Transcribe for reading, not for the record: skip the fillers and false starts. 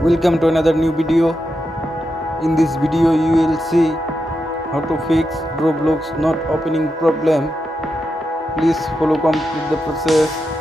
Welcome to another new video. In this video you will see how to fix Roblox not opening problem. Please follow complete the process.